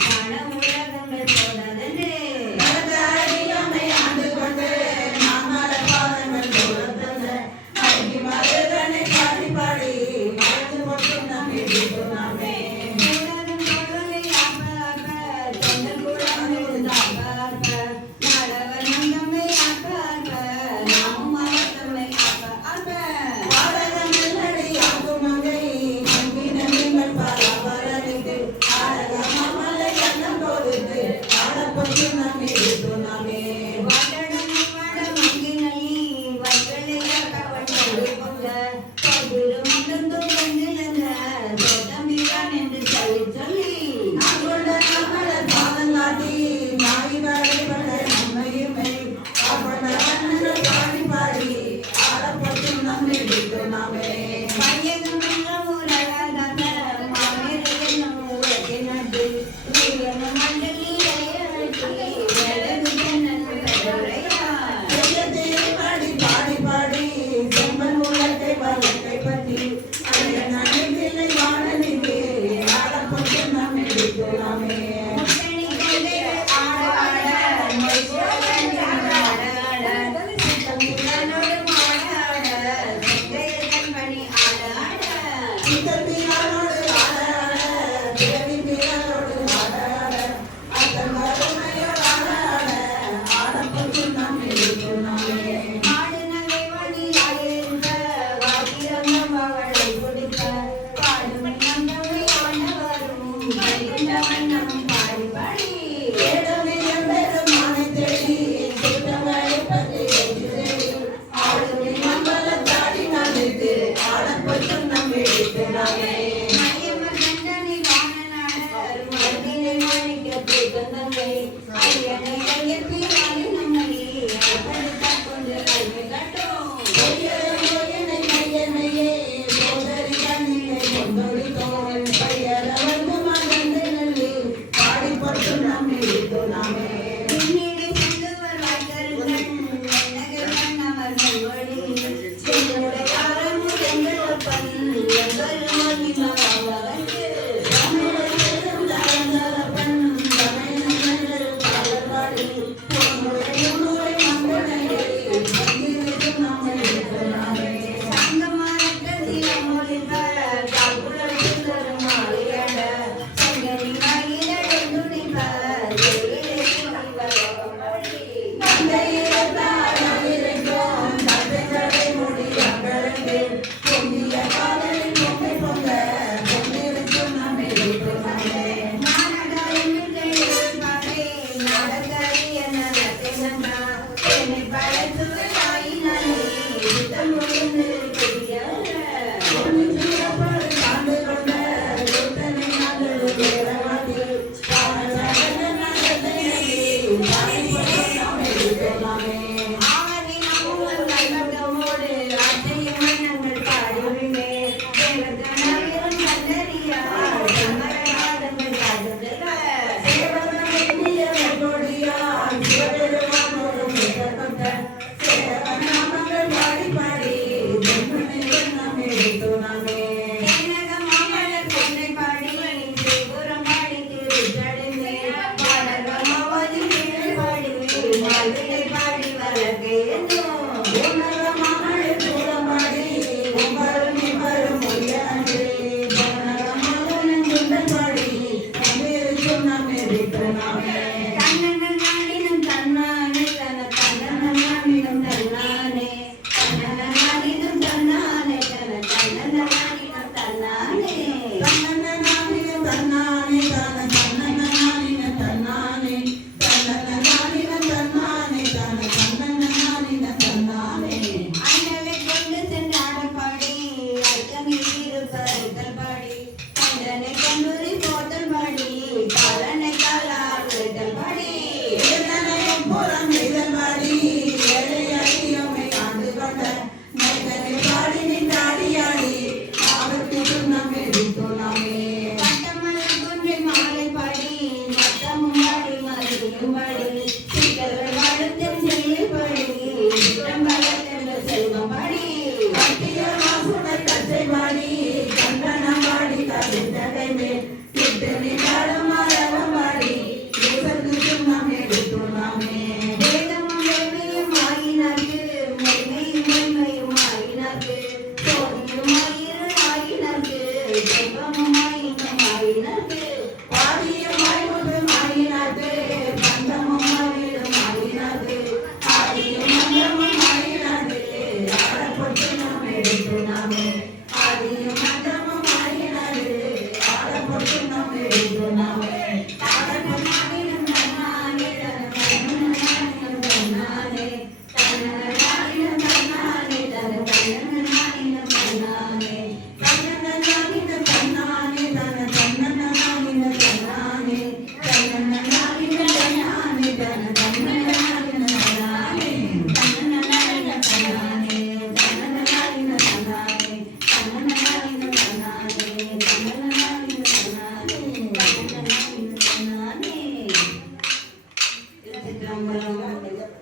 time.